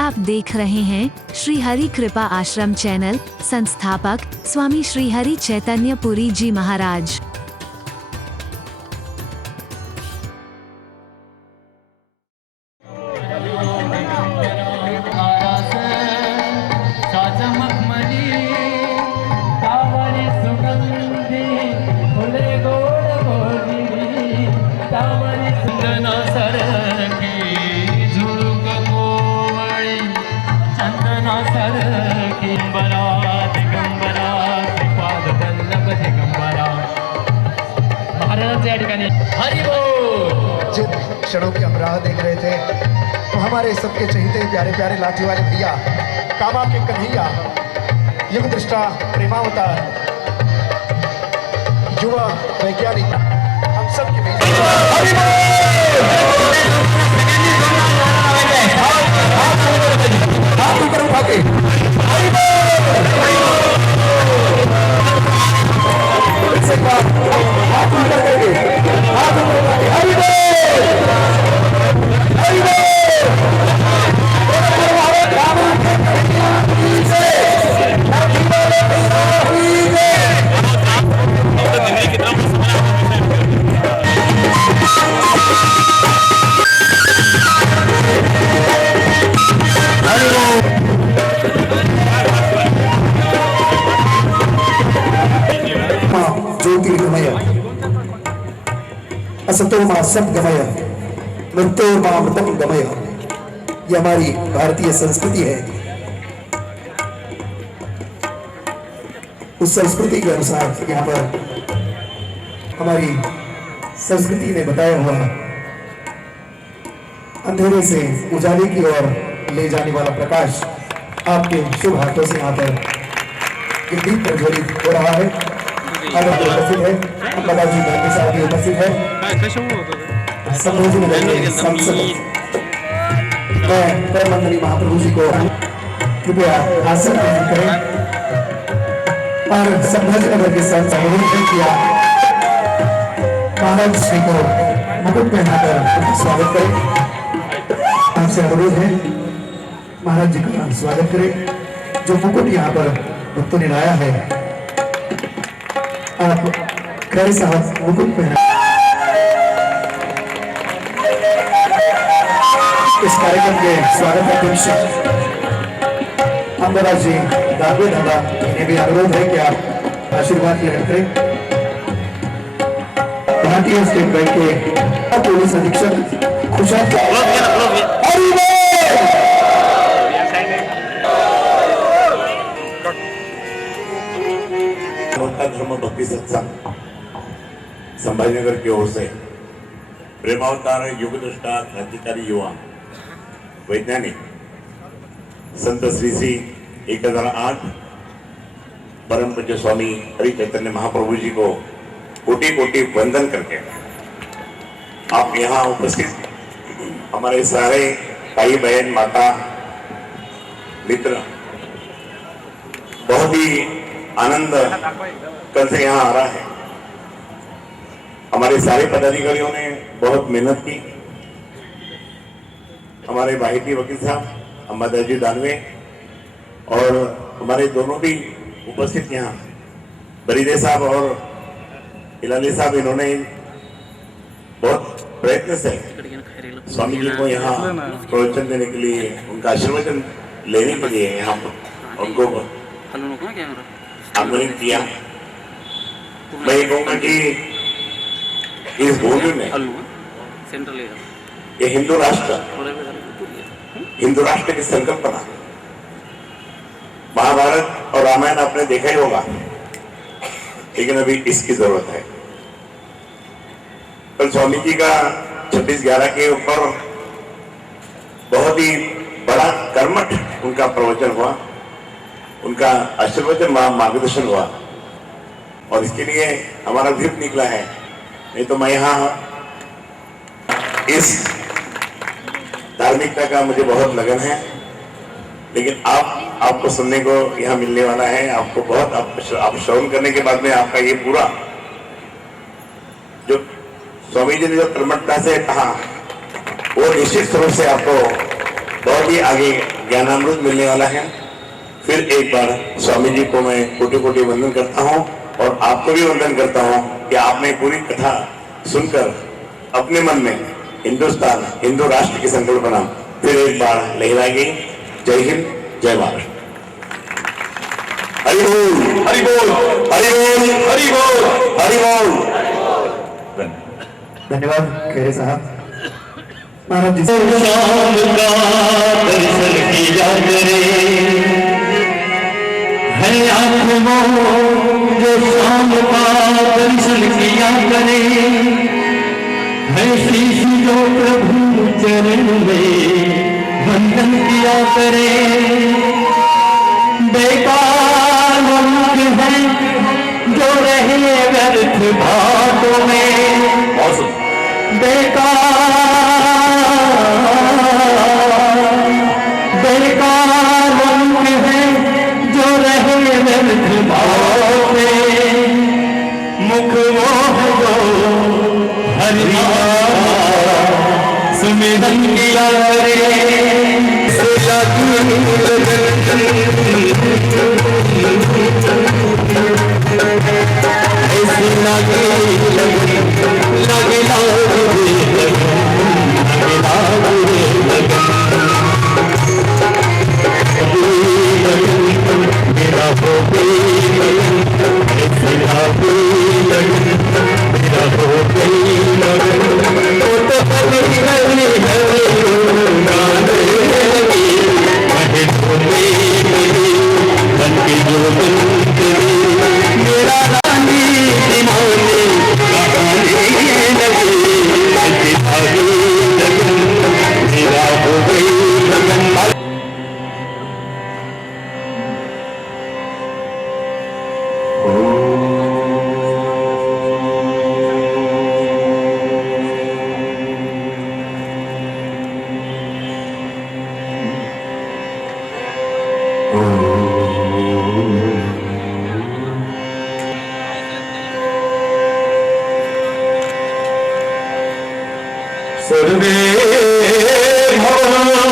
आप देख रहे हैं श्री हरि कृपा आश्रम चैनल। संस्थापक स्वामी श्री हरि चैतन्य पुरी जी महाराज। जिन क्षणों की हम राह देख रहे थे तो हमारे सबके चहीते प्यारे प्यारे लाठी वाले भैया, काबा के कन्हैया, युग दृष्टा, प्रेमावतार, युवा वैज्ञानिक, हम सब के बीच हाथ ऊपर उठा के असतोमा सद्गमय मृत्योर्मामृतम गमय। ये हमारी भारतीय संस्कृति है। उस संस्कृति के अनुसार यहाँ पर हमारी संस्कृति ने बताया हुआ अंधेरे से उजाले की ओर ले जाने वाला प्रकाश आपके शुभ हाथों से यहाँ पर दीप प्रज्वलित हो रहा है। उपस्थित है बालाजी के साथ भी उपस्थित है मैं परम मंडली महाप्रभु जी को कृपया आसन ग्रहण करें और संभाजी नगर के साथ संबोधन किया महाराज श्री को मुकुट पहनाकर स्वागत करें। आपसे अनुरोध है महाराज जी का स्वागत करें। जो मुकुट यहाँ पर भक्तों ने लाया है, आप खड़े साहब मुकुट पहना। इस कार्यक्रम के स्वागत अध्यक्ष अम्बराज जी दादवे दादा, इन्हें भी अनुरोध है कि आप आशीर्वाद ग्रहण करें। भारतीय स्टेट बैंक के पुलिस अधीक्षक खुशाल धर्म भक्ति सत्संग संभाजीनगर की ओर से प्रेमावतार, युग दृष्टा, क्रांतिकारी युवा वैज्ञानिक संत श्री श्री 1008 परम पूज्य स्वामी हरि चैतन्य महाप्रभु जी को कोटि कोटि वंदन करके आप यहाँ उपस्थित हमारे सारे भाई बहन, माता, मित्र, बहुत ही आनंद कल से यहाँ आ रहा है। हमारे सारे पदाधिकारियों ने बहुत मेहनत की। हमारे भाईटी वकील साहब, अम्बादास जी दानवे और हमारे दोनों भी उपस्थित यहाँ बरीदे साहब और इलाली साहब, इन्होंने बहुत प्रयत्न से स्वामी जी को यहाँ प्रवचन देने के लिए, उनका आशीर्वचन लेने के लिए यहाँ पर उनको आमंत्रित किया। मैं ये कहूँगा कि इस भूमि में ये हिंदू राष्ट्र की संकल्पना, महाभारत और रामायण आपने देखा ही होगा, लेकिन अभी इसकी जरूरत है। कल स्वामी जी का 26/11 के ऊपर बहुत ही बड़ा कर्मठ उनका प्रवचन हुआ, उनका आशीर्वचन, मार्गदर्शन हुआ और इसके लिए हमारा व्रत निकला है। नहीं तो मैं यहाँ इस धार्मिकता का मुझे बहुत लगन है, लेकिन आपको सुनने को यहाँ मिलने वाला है। आपको बहुत आप श्रवण करने के बाद में आपका ये पूरा जो स्वामी जी ने जो कर्मठता से कहा वो निश्चित रूप से आपको बहुत ही आगे ज्ञानामृत मिलने वाला है। फिर एक बार स्वामी जी को मैं कोटि कोटि वंदन करता हूँ और आपको भी वंदन करता हूँ कि आपने पूरी कथा सुनकर अपने मन में हिंदुस्तान, हिंदू राष्ट्र की संकल्पना फिर एक बार लहराई गई। जय हिंद, जय महाराष्ट्र। हरि बोल, हरि बोल, हरि बोल, हरि बोल, हरि बोल। धन्यवाद खेरे साहब। महाराज जी शाम का दर्शन किया करे है आत्मा जो शाम का दर्शन किया करे है शीश जो प्रभु चरण में वंदन किया करे। बेकार वक्त है जो रहे व्यर्थ बातों में बेकार वक्त है जो रहे व्यर्थ बातों में। मुख मोह जो हरि सुमिरन किया करे सर्वे भवन्तु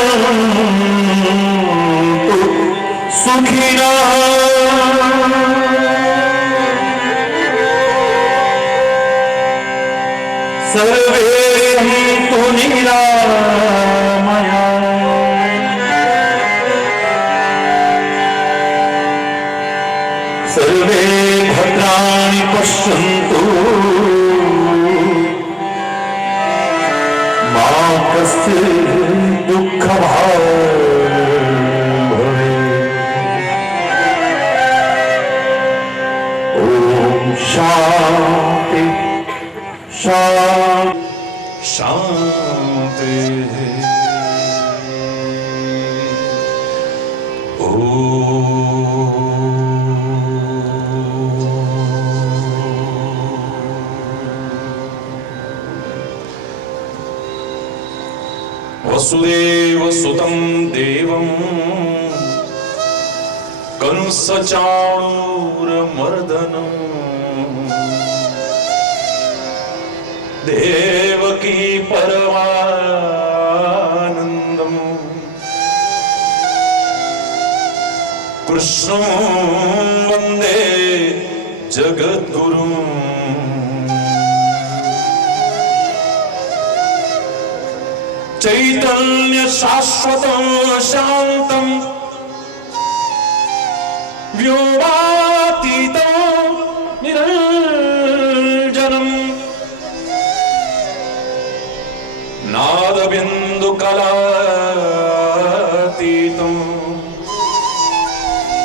सुखिनः सर्वे सन्तु निरामयाः सर्वे भद्राणि पश्यन्तु दुख भाव ओम शांति शांति शांति वसुदेव सुतं देवं कंसचाणूरमर्दनं देवकी परमानन्दं कृष्णं वन्दे जगद्गुरुम् चैतन्य शाश्वतं शान्तं व्योमातीतं निरञ्जनं नादबिन्दुकलातीतं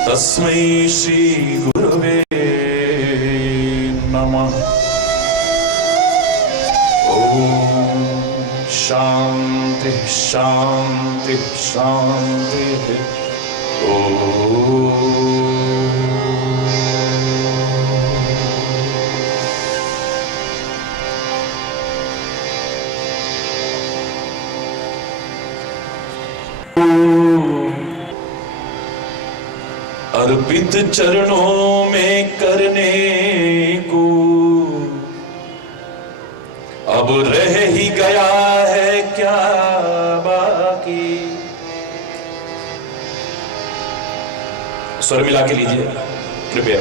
तस्मै श्री गुरवे नमः। शांति शांति शांति अर्पित चरणों में करने को अब रह ही गया है क्या बाकी। स्वर मिला के लीजिए कृपया।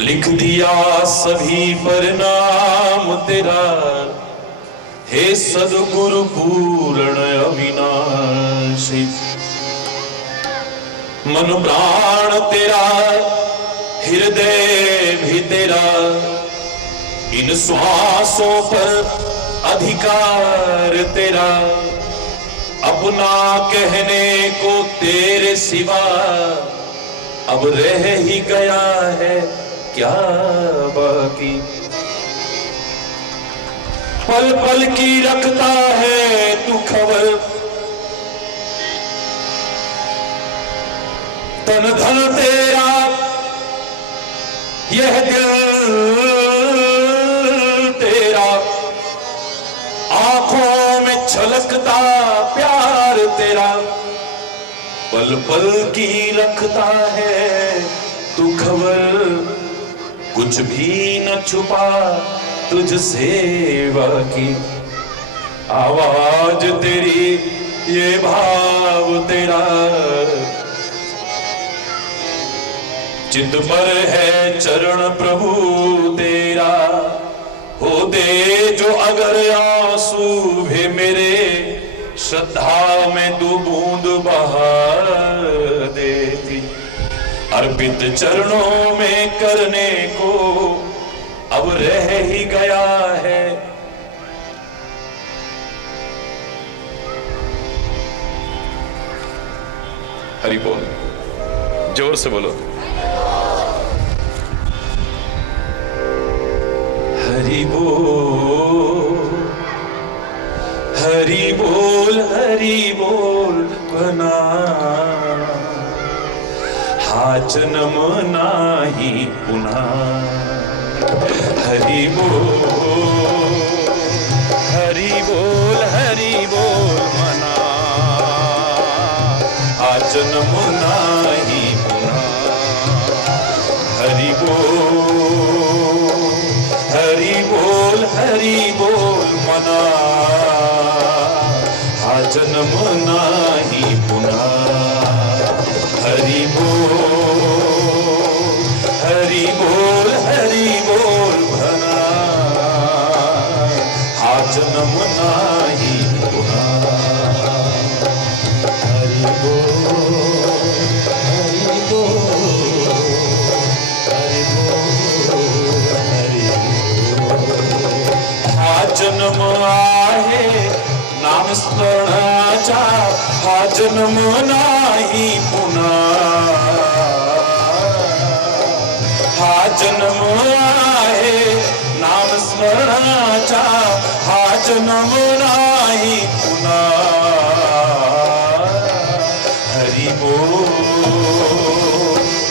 लिख दिया सभी पर नाम तेरा, हे सद्गुरु पूर्ण अविनाशी। मन प्राण तेरा, हृदय भी तेरा, इन श्वासों पर अधिकार तेरा। अपना कहने को तेरे सिवा अब रह ही गया है क्या बाकी। पल पल की रखता है तू खबर, तन धन तेरा यह दिल तेरा, आंखों में छलकता प्यार तेरा। पल पल की रखता है तू खबर, कुछ भी न छुपा तुझसे बाकी। आवाज तेरी ये भाव तेरा, चित पर है चरण प्रभु तेरा। हो दे जो अगर आंसू भी मेरे, श्रद्धा में तू बूंद बहा देती। अर्पित चरणों में करने को अब रह ही गया है। हरि बोल, जोर से बोलो। हरि बोल, हरि बोल, हरि बोल बना। हा जन्म नाही पुन्हा। हरि बोल, हरि बोल, हरि बोल मना। हा जन्म नाही पुन्हा। हरि बोल, हरि बोल, हरि बोल मना। हा जन्म नाही पुन्हा। हरि बोल, हरि बोल, हरि बोल भना। हा जन्म नाही पुन्हा। हरि बोल, हरि बोल, हरि बोल, हरि बोल। हा जन्म आहे नाम स्मरणाचा, हा जन्म नाही पुन्हा। हा जन्म आहे नाम स्मरणाचा, हा जन्म नाही पुन्हा। हरि बोल,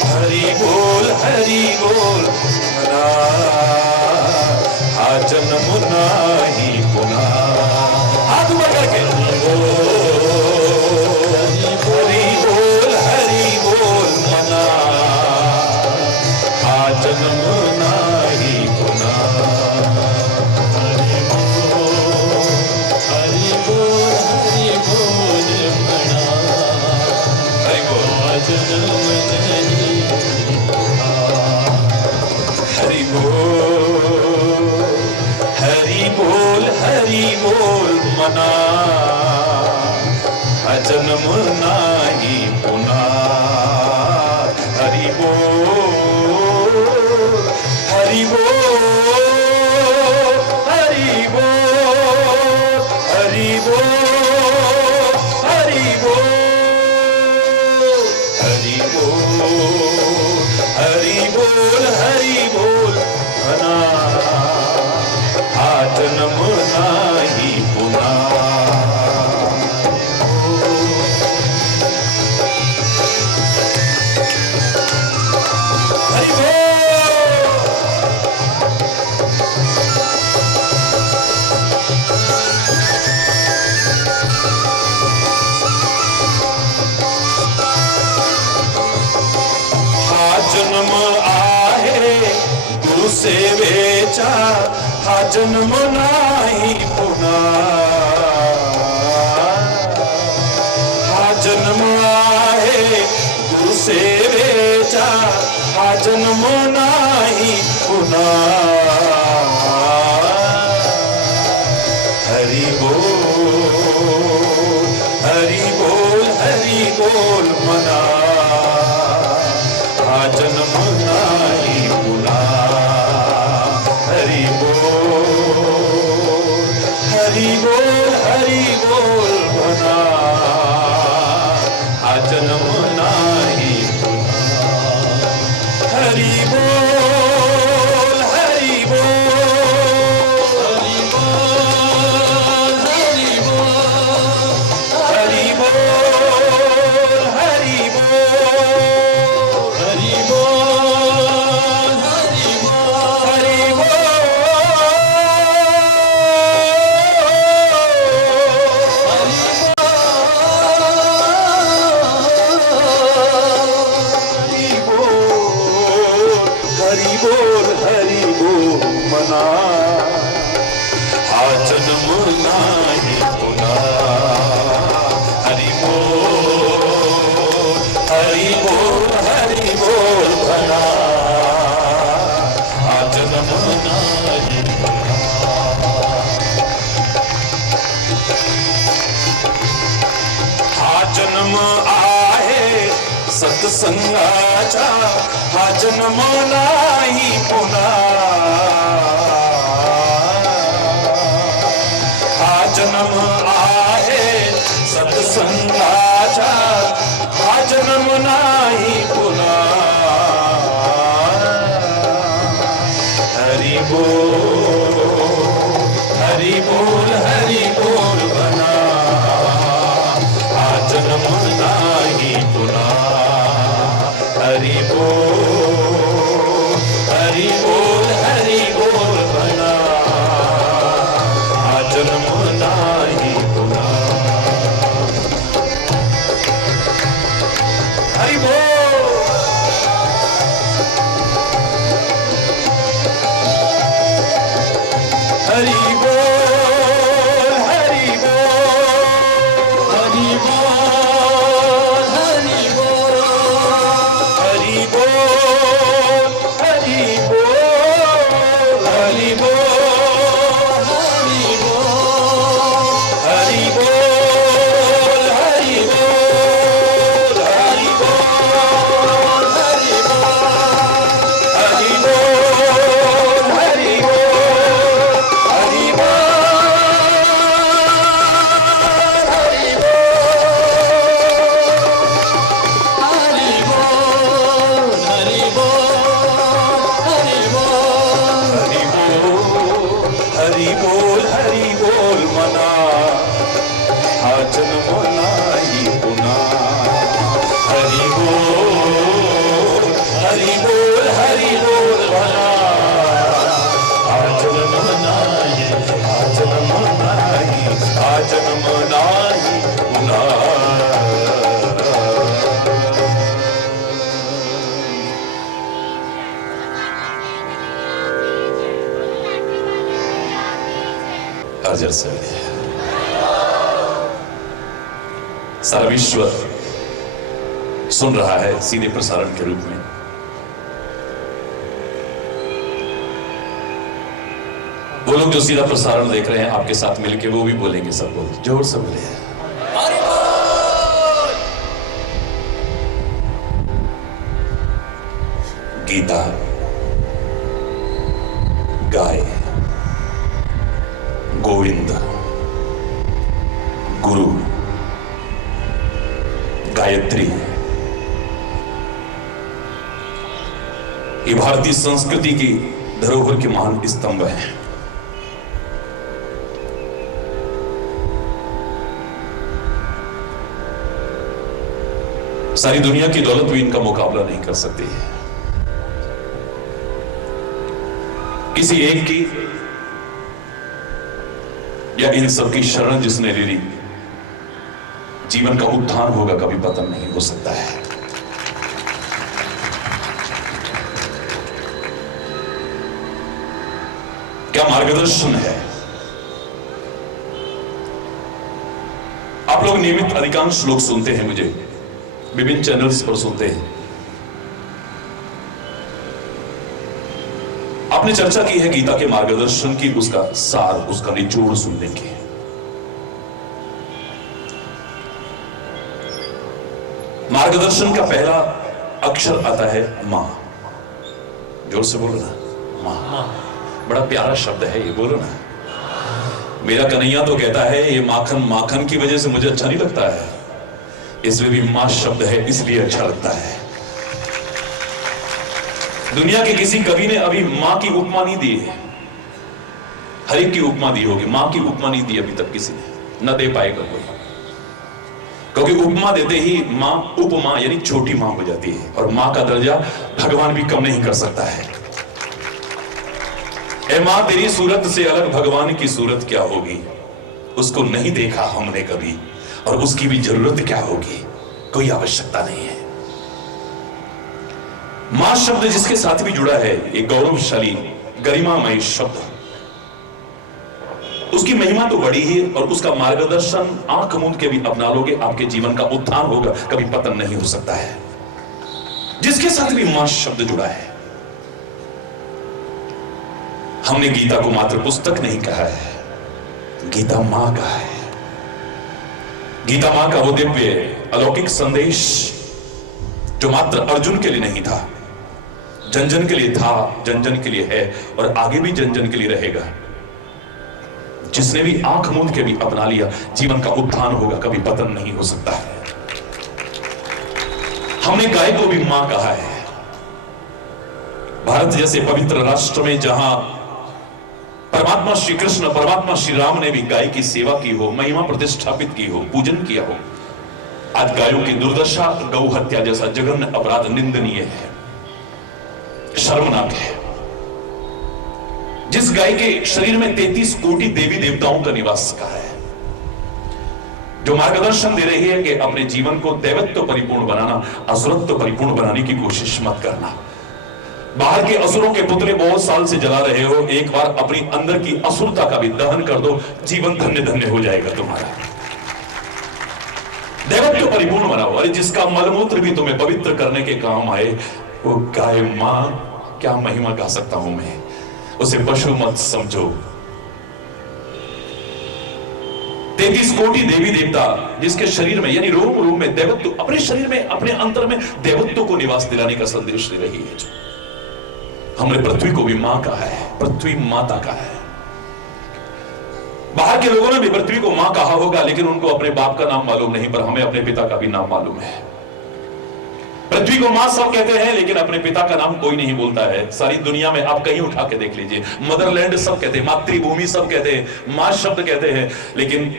हरि बोल, हरि बोल म्हणा। हा जन्म नाही पुन्हा। हाथ ऊपर करके हरि बोल, हरि बोल मना। हा जन्म नाही पुन्हा। हरि बोल, हरि बोल, हरि बोल मना। हरि बोल, हा जन्म नाही पुन्हा। हरि बोल, हरि बोल, हरि बोल मना। हा जन्म नाही पुन्हा। हरि बोल, हरि बोल, हरि बोल, हरि बोल, हरि बोल, हरि बोल, हरि बोल, हरि बोल मना। हा जन्म नाही पुन्हा। हरि बोल। हा जन्म आहे गुरु सेवेचा, हा जन्म नाही पुन्हा। हा जन्म सेवेचा हा जन्म नाही पुन्हा हरी बोल हरी बोल हरी बोल मना हा जन्म नाही पुन्हा हरी बोल हरी बोल हरी बोल मना हा जन्म नाही पुन्हा हरी बोल हरी बोल हरी बोल हरी बोल हरी बोल हरी बोल हरी बोल हरी हरी बोल हरी बोल मना हा जन्म नाही पुन्हा हरी बोल हरी बोल हरी बोल मना हा जन्म नाही हा जन्म आहे सत्संगाचा हा जन्म नाही पुन्हा हा जन्म आहे सत्संगाचा हा जन्म नाही पुन्हा हरी बोल हरी बोल बना हा जन्म नाही पुन्हा हरी बोल हरी बोल बना हा जन्म नाही पुन्हा हरी बोल हरी बोल हरी बोल हरी बोल हरी बोल हरि बोल हरि बोल हरि बोल हरि बोल हरि बोल हरि बोल हरि बोल हरि बोल हरि बोल हरि बोल हरि हरि बोल हरि बोल मना हा जन्म नाही पुन्हा हरि बोल हरि बोल हरि बोल मना हा जन्म नाही हा जन्म नाही हा जन्म नाही पुन्हा हाजिर से सारा विश्व सुन रहा है सीधे प्रसारण के रूप में वो लोग जो सीधा प्रसारण देख रहे हैं आपके साथ मिलके वो भी बोलेंगे सब लोग जोर से बोले गीता गाय गोविंद गुरु गायत्री ये भारतीय संस्कृति की धरोहर के महान स्तंभ हैं। सारी दुनिया की दौलत भी इनका मुकाबला नहीं कर सकती है। किसी एक की या इन सब की शरण जिसने ले ली जीवन का उत्थान होगा कभी पतन नहीं हो सकता है। क्या मार्गदर्शन है। आप लोग नियमित अधिकांश लोग सुनते हैं, मुझे विभिन्न चैनल्स पर सुनते हैं। हमने चर्चा की है गीता के मार्गदर्शन की, उसका सार, उसका निचोड़ सुनने की। मार्गदर्शन का पहला अक्षर आता है मां। जोर से बोलो ना, मां। बड़ा प्यारा शब्द है ये, बोलो ना। मेरा कन्हैया तो कहता है ये माखन माखन की वजह से मुझे अच्छा नहीं लगता है, इसमें भी मां शब्द है इसलिए अच्छा लगता है। दुनिया के किसी कवि ने अभी मां की उपमा नहीं दी है। हर एक की उपमा दी होगी, मां की उपमा नहीं दी अभी तक किसी ने, न दे पाएगा कोई। क्योंकि उपमा देते ही मां उपमा यानी छोटी मां हो जाती है, और मां का दर्जा भगवान भी कम नहीं कर सकता है। ए मां तेरी सूरत से अलग भगवान की सूरत क्या होगी, उसको नहीं देखा हमने कभी, और उसकी भी जरूरत क्या होगी, कोई आवश्यकता नहीं है। मां शब्द जिसके साथ भी जुड़ा है, एक गौरवशाली गरिमामय शब्द, उसकी महिमा तो बड़ी ही, और उसका मार्गदर्शन आंख मूंद के भी अपना लोगे, आपके जीवन का उत्थान होगा, कभी पतन नहीं हो सकता है। जिसके साथ भी मां शब्द जुड़ा है। हमने गीता को मात्र पुस्तक नहीं कहा है, गीता मां का है। गीता मां का वो दिव्य अलौकिक संदेश जो मात्र अर्जुन के लिए नहीं था, जन जन के लिए था, जन जन के लिए है, और आगे भी जन जन के लिए रहेगा। जिसने भी आंख मूंद के भी अपना लिया, जीवन का उत्थान होगा, कभी पतन नहीं हो सकता है। हमने गाय को भी मां कहा है। भारत जैसे पवित्र राष्ट्र में जहां परमात्मा श्री कृष्ण, परमात्मा श्री राम ने भी गाय की सेवा की हो, महिमा प्रतिष्ठापित की हो, पूजन किया हो, आज गायों की दुर्दशा, गौ हत्या जैसा जघन्य अपराध निंदनीय है, शर्मनाक है। जिस गाय के शरीर में 33 कोटि देवी देवताओं का निवास का है, जो मार्गदर्शन दे रही है कि अपने जीवन को दैवत्व परिपूर्ण बनाना, असुरत्व परिपूर्ण बनाने की कोशिश मत करना। बाहर के असुरों के पुतले बहुत साल से जला रहे हो, एक बार अपनी अंदर की असुरता का भी दहन कर दो, जीवन धन्य धन्य हो जाएगा तुम्हारा। दैवत्व परिपूर्ण बनाओ। अरे जिसका मलमूत्र भी तुम्हें पवित्र करने के काम आए, वो गाय मां, क्या महिमा गा सकता हूं मैं, उसे पशु मत समझो। 33 कोटि देवी देवता जिसके शरीर में यानी रोम रोम में दैवत्व, अपने शरीर में, अपने अंतर में दैवत्व को निवास दिलाने का संदेश दे रही है। हमने पृथ्वी को भी मां कहा है, पृथ्वी माता का है। बाहर के लोगों ने भी पृथ्वी को मां कहा होगा, लेकिन उनको अपने बाप का नाम मालूम नहीं, पर हमें अपने पिता का भी नाम मालूम है। पृथ्वी को मां सब कहते हैं, लेकिन अपने पिता का नाम कोई नहीं बोलता है। सारी दुनिया में आप कहीं उठा के देख लीजिए, मदरलैंड सब कहते हैं, मातृभूमि सब कहते हैं, मां शब्द कहते हैं, लेकिन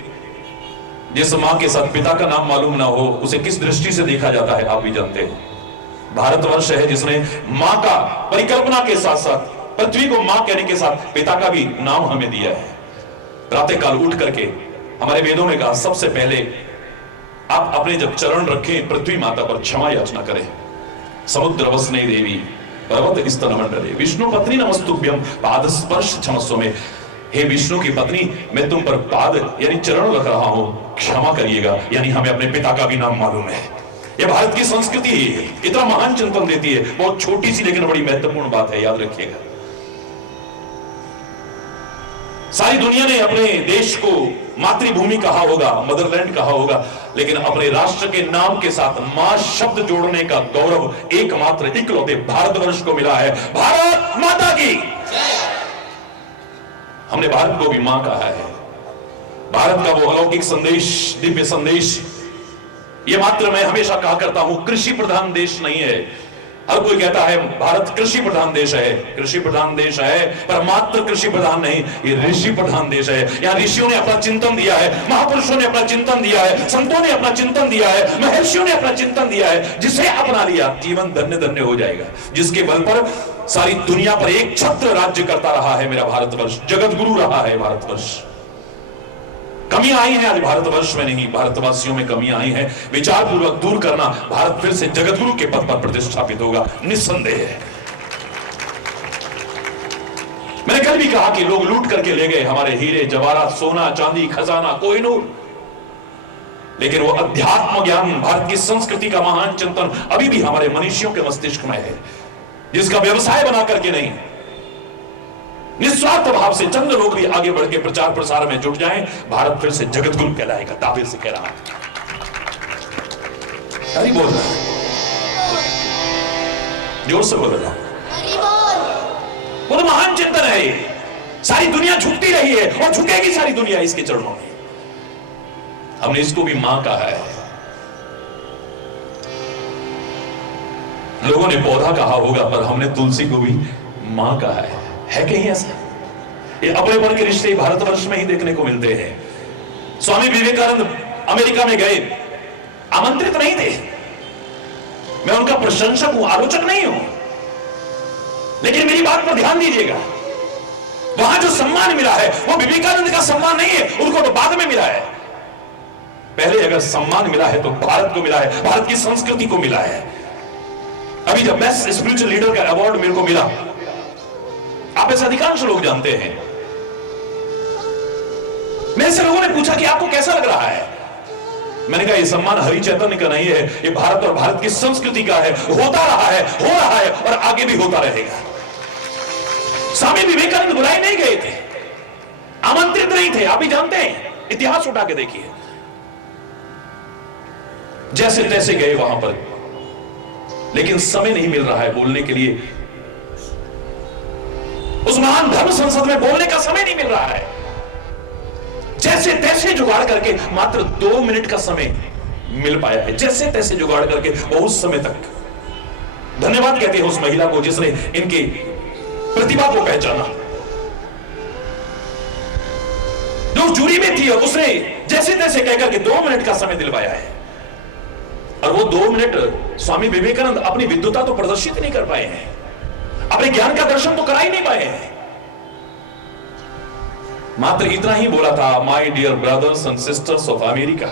जिस मां के साथ पिता का नाम मालूम ना हो, उसे किस दृष्टि से देखा जाता है आप भी जानते हैं। भारतवर्ष है जिसने मां का परिकल्पना के साथ साथ, पृथ्वी को मां कहने के साथ पिता का भी नाम हमें दिया है। प्रातः काल उठ करके हमारे वेदों में कहा, सबसे पहले आप अपने जब चरण रखें पृथ्वी माता पर क्षमा याचना करें। समुद्र वसने देवी पर्वत स्तन मंडले विष्णु पत्नी नमस्तुभ्यम पाद स्पर्श क्षमस्व में। हे विष्णु की पत्नी, मैं तुम पर पाद यानी चरण रख रहा हूं, क्षमा करिएगा। यानी हमें अपने पिता का भी नाम मालूम है। यह भारत की संस्कृति है, इतना महान चिंतन देती है। बहुत छोटी सी लेकिन बड़ी महत्वपूर्ण बात है, याद रखिएगा। सारी दुनिया ने अपने देश को मातृभूमि कहा होगा, मदरलैंड कहा होगा, लेकिन अपने राष्ट्र के नाम के साथ मां शब्द जोड़ने का गौरव एकमात्र इकलौते भारतवर्ष को मिला है। भारत माता की हमने भारत को भी मां कहा है। भारत का वो अलौकिक संदेश, दिव्य संदेश, ये मात्र मैं हमेशा कहा करता हूं, कृषि प्रधान देश नहीं है। हर कोई कहता है भारत कृषि प्रधान देश है, कृषि प्रधान देश है, पर मात्र कृषि प्रधान नहीं, ये ऋषि प्रधान देश है। यहाँ ऋषियों ने अपना चिंतन दिया है, महापुरुषों ने अपना चिंतन दिया है, संतों ने अपना चिंतन दिया है, महर्षियों ने अपना चिंतन दिया है। जिसे अपना लिया, जीवन धन्य धन्य हो जाएगा। जिसके बल पर सारी दुनिया पर एक छत्र राज्य करता रहा है मेरा भारतवर्ष, जगत गुरु रहा है भारतवर्ष। कमियां आई हैं आज भारतवर्ष में नहीं, भारतवासियों में कमियां आई हैं, विचार पूर्वक दूर करना, भारत फिर से जगतगुरु के पद पर प्रतिष्ठापित होगा, निस्संदेह है। मैंने कल भी कहा कि लोग लूट करके ले गए हमारे हीरे जवाहरात, सोना चांदी, खजाना, कोहिनूर, लेकिन वो अध्यात्म ज्ञान, भारत की संस्कृति का महान चिंतन अभी भी हमारे मनुष्यों के मस्तिष्क में है, जिसका व्यवसाय बना करके नहीं, निस्वार्थ भाव से चंद लोग भी आगे बढ़ के प्रचार प्रसार में जुट जाएं, भारत फिर से जगत गुरु कहलाएगा। दावे से कह रहा हूं, हरि बोल रहा है, जोर से बोल रहा हूं। वो महान चिंतन है ये, सारी दुनिया झुकती रही है और झुकेगी सारी दुनिया इसके चरणों में। हमने इसको भी मां कहा है, लोगों ने पौधा कहा होगा पर हमने तुलसी को भी मां कहा है कहीं ऐसा? ये अपने पर के रिश्ते भारतवर्ष में ही देखने को मिलते हैं। स्वामी विवेकानंद अमेरिका में गए, आमंत्रित नहीं थे। मैं उनका प्रशंसक हूं, आलोचक नहीं हूं, लेकिन मेरी बात पर ध्यान दीजिएगा। वहां जो सम्मान मिला है वो विवेकानंद का सम्मान नहीं है, उनको तो बाद में मिला है। पहले अगर सम्मान मिला है तो भारत को मिला है, भारत की संस्कृति को मिला है। अभी जब बेस्ट स्पिरिचुअल लीडर का अवार्ड मेरे को मिला, आप ऐसे अधिकांश लोग जानते हैं, मेरे से लोगों ने पूछा कि आपको कैसा लग रहा है। मैंने कहा ये सम्मान हरि चैतन्य का नहीं है, ये भारत और भारत की संस्कृति का है, होता रहा है, हो रहा है और आगे भी होता रहेगा। स्वामी विवेकानंद बुलाए नहीं गए थे, आमंत्रित नहीं थे, आप भी जानते हैं, इतिहास उठा के देखिए। जैसे तैसे गए वहां पर, लेकिन समय नहीं मिल रहा है बोलने के लिए। उस महान धर्म संसद में बोलने का समय नहीं मिल रहा है। जैसे तैसे जुगाड़ करके मात्र 2 मिनट का समय मिल पाया है, जैसे तैसे जुगाड़ करके बहुत समय तक। धन्यवाद कहते हैं उस महिला को जिसने इनकी प्रतिभा को पहचाना, जो जूरी में थी और उसने जैसे तैसे कहकर के 2 मिनट का समय दिलवाया है। और वो 2 मिनट स्वामी विवेकानंद अपनी विद्वता तो प्रदर्शित नहीं कर पाए हैं, अपने ज्ञान का दर्शन तो करा ही नहीं पाए हैं। मात्र इतना ही बोला था, my dear brothers and sisters of America.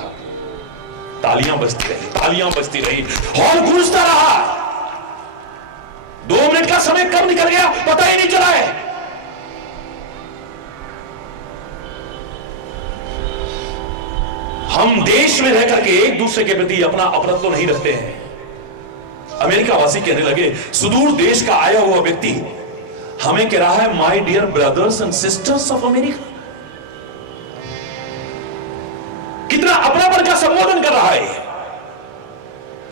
तालियां बजती रही, तालियां बजती रही, हॉल गूंजता रहा। 2 मिनट का समय कब निकल गया पता ही नहीं चला है। हम देश में रहकर के एक दूसरे के प्रति अपना अपनत्व तो नहीं रखते हैं। अमेरिका वासी कहने लगे, सुदूर देश का आया हुआ व्यक्ति हमें कह रहा है my dear brothers and sisters of America. कितना अपनापन का संबोधन कर रहा है।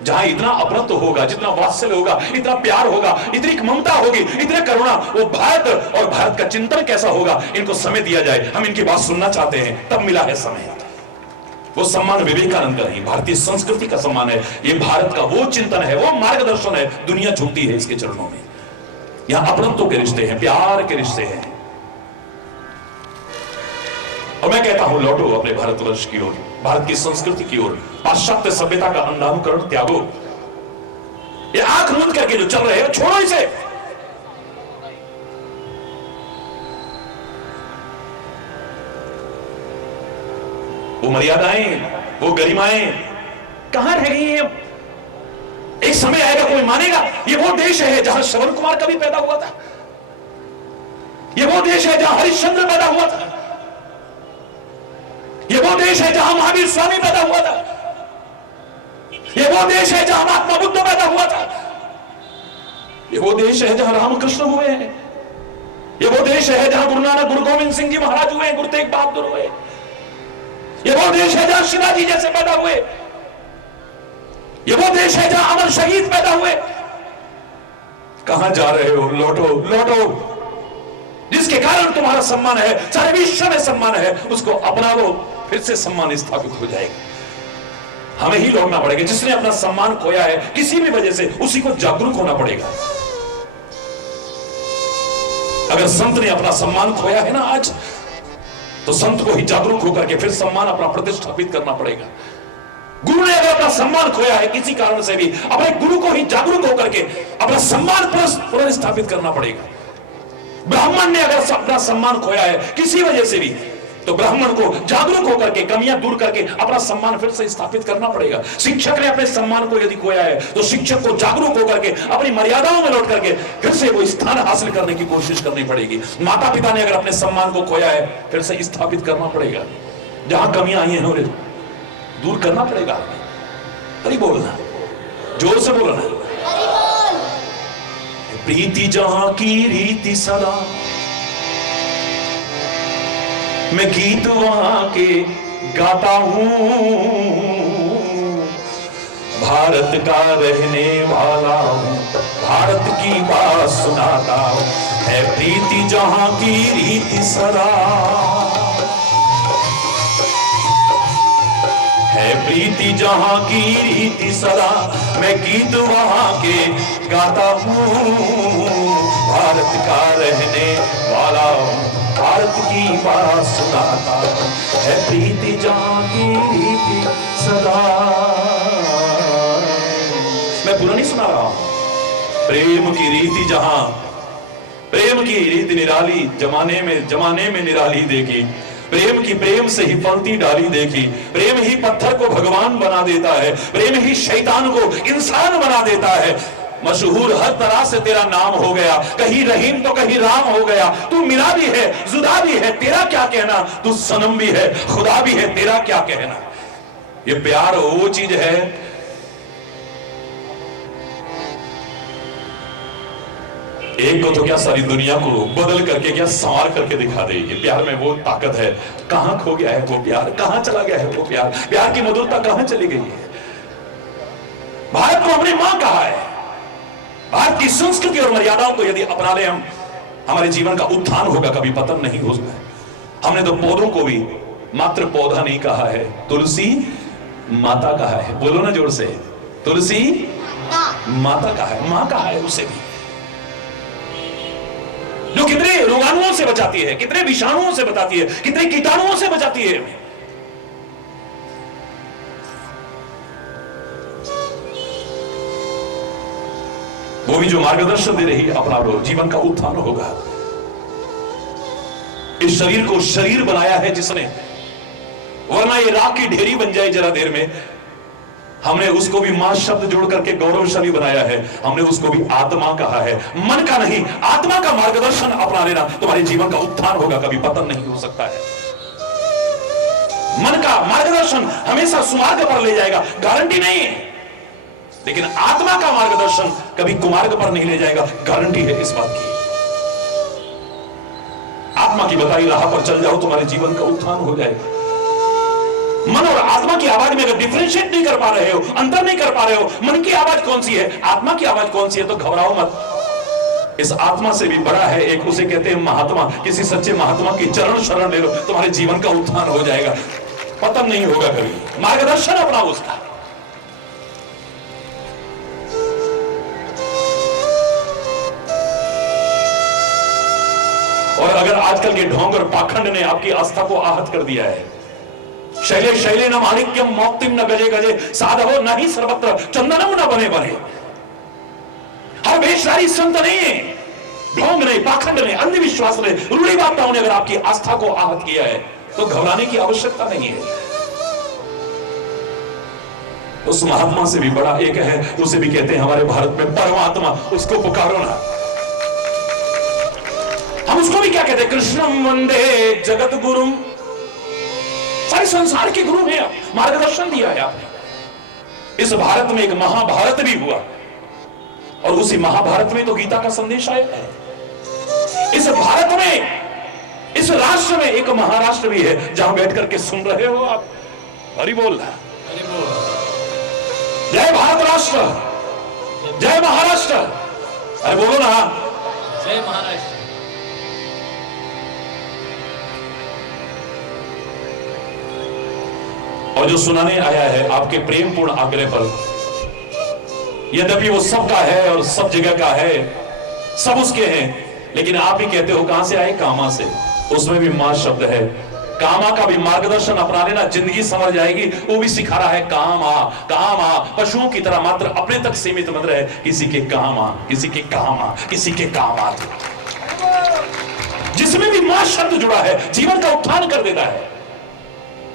जहां इतना अपनत्व होगा, जितना वात्सल्य होगा, इतना प्यार होगा, इतनी ममता होगी, इतनी करुणा, वो भारत और भारत का चिंतन कैसा होगा, इनको समय दिया जाए। हम इनकी बात सुनना चाहते हैं, तब मिला है समय। वो सम्मान विवेकानंद का नहीं, भारतीय संस्कृति का सम्मान है। ये भारत का वो चिंतन है, वो मार्गदर्शन है, दुनिया झुकती है इसके चरणों में। यहां अपनत्व के रिश्ते हैं, प्यार के रिश्ते हैं। और मैं कहता हूं, लौटो अपने भारतवर्ष की ओर, भारत की संस्कृति की ओर। पाश्चात्य सभ्यता का अंधानुकरण त्यागो। ये आंख मूंद करके जो चल रहे हैं छोड़ो इसे। वो मर्यादाएं, वो गरिमाएं कहां रह गई हैं? एक समय आएगा कोई मानेगा ये वो देश है जहां श्रवण कुमार कभी पैदा हुआ था, ये वो देश है जहां हरिश्चंद्र पैदा हुआ था, ये वो देश है जहां महावीर स्वामी पैदा हुआ था, ये वो देश है जहां महात्मा बुद्ध पैदा हुआ था, ये वो देश है जहां रामकृष्ण हुए हैं, ये वो देश है जहां गुरु नानक, गुरु गोविंद सिंह जी महाराज हुए, गुरु तेग बहादुर हुए, ये वो देश है जहां शिवाजी जैसे पैदा हुए, ये वो देश है जहां अमर शहीद पैदा हुए। कहां जा रहे हो? लौटो, लौटो। जिसके कारण तुम्हारा सम्मान है, सारे विश्व में सम्मान है, उसको अपना लो, फिर से सम्मान स्थापित हो जाएगा। हमें ही लौटना पड़ेगा। जिसने अपना सम्मान खोया है किसी भी वजह से, उसी को जागरूक होना पड़ेगा। अगर संत ने अपना सम्मान खोया है ना आज, तो संत को ही जागरूक होकर के फिर सम्मान अपना प्रतिष्ठापित करना पड़ेगा। गुरु ने अगर अपना सम्मान खोया है किसी कारण से भी, अपने गुरु को ही जागरूक होकर के अपना सम्मान पुनर्स्थापित करना पड़ेगा। ब्राह्मण ने अगर अपना सम्मान खोया है किसी वजह से भी, तो ब्राह्मण को जागरूक होकर के, कमियां दूर करके अपना सम्मान फिर से स्थापित करना पड़ेगा। शिक्षक ने अपने सम्मान को यदि खोया है, तो शिक्षक को जागरूक होकर के अपनी मर्यादाओं में लौट करके फिर से वो स्थान हासिल करने की कोशिश करनी पड़ेगी। माता पिता ने अगर अपने सम्मान को खोया है, फिर से स्थापित करना पड़ेगा। जहां कमियां आई हैं दूर करना पड़ेगा। अरे बोलना, जोर से बोलना। प्रीति जहां की रीति सदा, मैं गीत वहां के गाता हूं, भारत का रहने वाला हूं, भारत की बात सुनाता हूं, है प्रीति जहां की रीति सदा, है प्रीति जहां की रीति सदा, मैं गीत वहां के गाता हूं, भारत का रहने वाला हूं, भारत की बात सुनाता हूं, है प्रीति जहां की रीति सदा। मैं पूरा नहीं सुना रहा हूं। प्रेम की रीति जहां, प्रेम की रीति निराली, जमाने में निराली देखी, प्रेम की प्रेम से ही फलती डाली देखी, प्रेम ही पत्थर को भगवान बना देता है, प्रेम ही शैतान को इंसान बना देता है। मशहूर हर तरह से तेरा नाम हो गया, कहीं रहीम तो कहीं राम हो गया, तू मिला भी है जुदा भी है, तेरा क्या कहना, तू सनम भी है खुदा भी है, तेरा क्या कहना। ये प्यार वो चीज है एक को तो क्या सारी दुनिया को बदल करके क्या संवार करके दिखा दे। ये प्यार में वो ताकत है। कहां खो गया है वो प्यार, कहां चला गया है वो प्यार, प्यार की मधुरता कहां चली गई है। भारत को हमने मां कहा है, भारत की संस्कृति और मर्यादाओं को यदि अपना ले हम, हमारे जीवन का उत्थान होगा, कभी पतन नहीं हो सकता। हमने तो पौधों को भी मात्र पौधा नहीं कहा है, तुलसी माता कहा है। बोलो ना जोर से, तुलसी माता कहा है, मां कहा है उसे भी, जो कितने रोगाणुओं से बचाती है, कितने विषाणुओं से बचाती है, कितने कीटाणुओं से बचाती है। वो भी जो मार्गदर्शन दे रही है, अपना लो, जीवन का उत्थान होगा। इस शरीर को शरीर बनाया है जिसने, वरना ये राख की ढेरी बन जाए जरा देर में। हमने उसको भी मां शब्द जोड़ करके गौरवशाली बनाया है, हमने उसको भी आत्मा कहा है। मन का नहीं, आत्मा का मार्गदर्शन अपना लेना, तुम्हारे जीवन का उत्थान होगा, कभी पतन नहीं हो सकता है। मन का मार्गदर्शन हमेशा सुमार्ग पर ले जाएगा, गारंटी नहीं है, लेकिन आत्मा का मार्गदर्शन कभी कुमार्ग पर नहीं ले जाएगा, गारंटी है इस बात की। आत्मा की बताई राह पर चल जाओ, तुम्हारे जीवन का उत्थान हो जाएगा। मन और आत्मा की आवाज में अगर डिफरेंशिएट नहीं कर पा रहे हो, अंतर नहीं कर पा रहे हो, मन की आवाज कौन सी है, आत्मा की आवाज कौन सी है, तो घबराओ मत। इस आत्मा से भी बड़ा है एक, उसे कहते हैं महात्मा। किसी सच्चे महात्मा की चरण शरण ले लो, तुम्हारे जीवन का उत्थान हो जाएगा, पतन नहीं होगा कभी। मार्गदर्शन अपना उसका। और अगर आजकल के ढोंग और पाखंड ने आपकी आस्था को आहत कर दिया है, शैले शैले न माणिक्यम मौक्तिम न गजे गजे साधवो न ही सर्वत्र चंदनम न बने बने। हर वेशधारी संत ने, ढोंग ने, पाखंड ने, अंधविश्वास ने, रूढ़िवादिताओं ने अगर आपकी आस्था को आहत किया है, तो घबराने की आवश्यकता नहीं है। उस महात्मा से भी बड़ा एक है, उसे भी कहते हैं हमारे भारत में परमात्मा, उसको पुकारो ना। हम उसको भी क्या कहते हैं, कृष्णम वंदे जगत गुरुम। सारे संसार के गुरु हैं, मार्गदर्शन दिया है आपने। इस भारत में एक महाभारत भी हुआ, और उसी महाभारत में तो गीता का संदेश आया है। इस भारत में, इस राष्ट्र में एक महाराष्ट्र भी है, जहां बैठ करके सुन रहे हो आप। हरि बोल, जय भारत राष्ट्र, जय महाराष्ट्र। अरे बोलो ना, जय महाराष्ट्र। और जो सुनाने आया है आपके प्रेम पूर्ण आग्रह पर, यद्यपि वो सबका है और सब जगह का है, सब उसके हैं, लेकिन आप ही कहते हो कहां से आए, कामा से। उसमें भी मां शब्द है। कामा का भी मार्गदर्शन अपना लेना, जिंदगी समझ जाएगी। वो भी सिखा रहा है कामा कामा, पशुओं की तरह मात्र अपने तक सीमित मत रहे, किसी के कामा, किसी के कामा, किसी के कामा। जिसमें भी मां शब्द जुड़ा है, जीवन का उत्थान कर देता है।